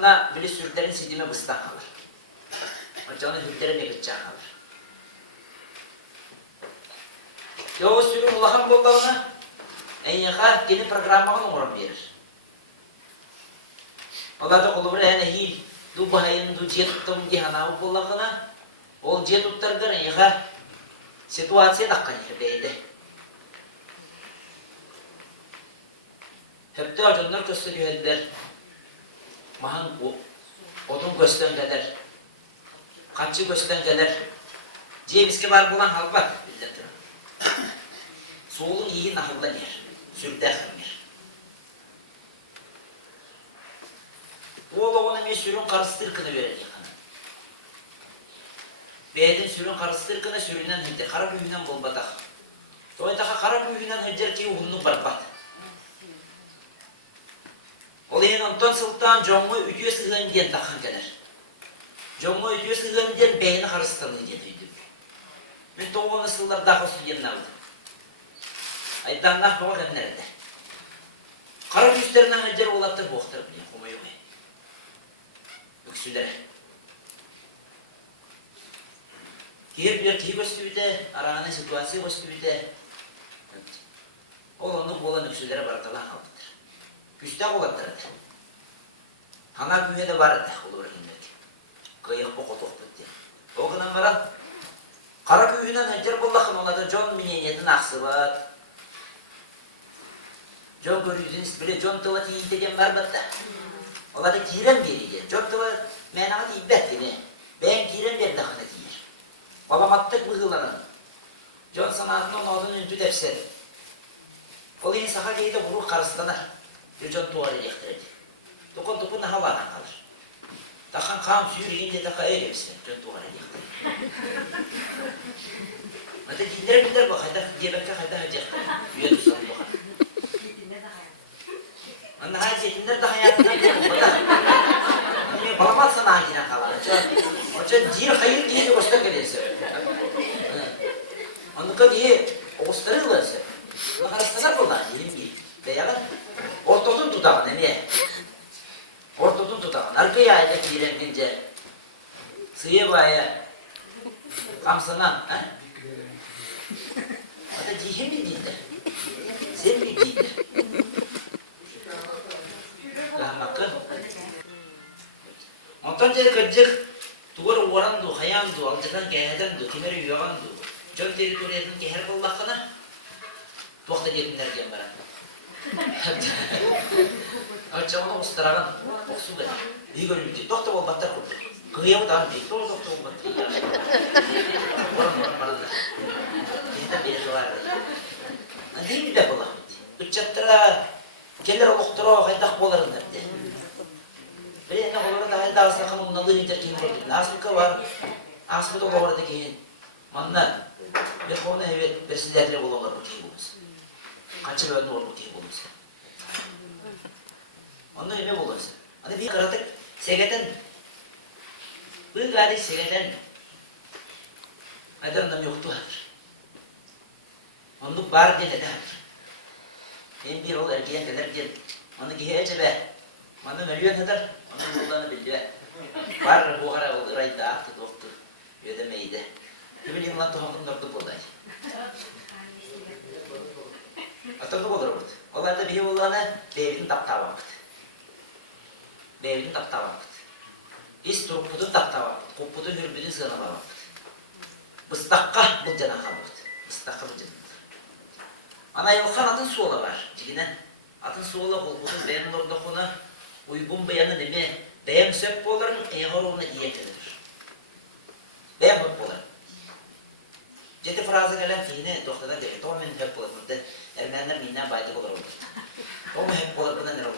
Onunla bile sürüklerin sidime bıstan kalır. Hocanın hüpleri ne gıçacağın kalır. Yoğu sürüm ulağın bollağına en yaka yeni programmağın uğram verir. Ola da kolu buraya hil du bahayın du ciye tuttum diye hanavı bollağına ol ciye tuttardır en yaka situasiya dakkan yerbeydi. Hepte hocanlar gösteriyorlar. Mahan odun göstergeler. Kaçı göstergeler. Ceviski var bulan hal var. Soğuluğun iyi nahılda yer. Sürükte akırmıyor. Oğlu ona bir sürün karıştırkını verir yıkanı. Beğedin sürün karıştırkını sürünen hıcır. Kara büyüğünden bol batak. Dolayısıyla kara büyüğünden hıcır ki uğunluk barbat. Olayın ondan sultan Jomu ütüye sığın diyen takın gelir. Jomu ütüye sığın diyen beyni karıştırlığı getirdi. Ben doğu nasıllar daha suyen aldı. Aydan nah baba kan nerede? Kara yüzlerinden hıcır olattır boğdur biliyor. Kuma yok. Öksülere. Kihir bir kihir göstübüde, arağına situasiya göstübüde. Olanı boğulan öksülere baratalan haldıdır. Güçten olattırdı. Hana kühe de vardı, olur indirdi. Kıyık bu kotoktun diye. O kadar varan, kara kühünden hıcır bollakın oladı, John miniyyetin aksı var. John görüydünüz bile, John tıla tiyit eden var batta. Oladı kiren biriyle, John tıla menağı tibbetini. Ben kiren bir dağını diyir. Babam attık bıhılanın. John sanatının onun üntü defseri. Olayın saha geyde vurur karıslanır. Yücün tuvarı elektredi. Dokun dokun havadan kalır. Takan kam sürüyünce taka eylemsin. Yücün tuvarı elektredi. Hatta dinler bak. Hayda diyebekte hayda hacak. Yüye tutsam bakar. Anna her dinler de hayatından değil mi? Niye balamazsan hangine kalar. Hoca dir hayır diye de boşta gelirse. Anlıka diye oğustarırlarsa. Bunu karıştılar bunlar. Yerim değil. Beyalan. Ortodun tutağın niye? Ortodun tutağın. Arkaya ayda kirengince sıyı baya kamsana. Hatta cihin mi değildir? Sen mi değildir? Bakın. Ondan önce kırcık duvar uğrandı, hayandı, alcıdan gaydandı, kimeri yuğandı. Can teritoriyatın ki her bollakına toqta gelinler diyen bana. Açağına ustaragan, oqsu ben. İyi görünüyor. Toqta bolbatlar kurdu. Kıyamı da değil, doğru toqta bolbatlar. Oran bana da. Bizden biri var. Değil mi de bola? Uçattıra, keller oqtura, haydak boların derdi. Böyle ne olur da hayda asla kanundan lider kim gördü. Nasılka var? Asbı da olardı ki. Manna. Bir konu evet, bersilerle olanlar bu değil olmaz. Kaçı böyle olur bu değil olmaz. Ondan ne olursa. Hani bir karatık segeden. Bu gadi segeden. Aydınlanım yoktu. Onluk var diye neden? Ben bir ol erkeğe kadar gel. Onu giyece be. Bana milyon kadar. Onun yollarını bildi. Var bu ara rayda artık doktor. Ödemeydi. Bileyim lan tohumun dörtü buradaydı. Atıldı olur burada. Onlar da bir olanı devrin taptava vakti. Devrin taptava vakti. İz turupudun taptava vakti. Kupudun hürbünün sığınama vakti. Bıstakka bu cana vakti. Bıstakka bu cana. Ana yolkan atın suola var. Ciginen. Atın suola kulpudun benim orada konu uygun beyanı nemi. Beyan söp boların eğer onu iyetilir. Beyan söp boların. Ciddi fraza gelen fiine doktada değil. Tom men hep olur. Ermenler minna baydı olur. Tom hep olur. Buna ne olur?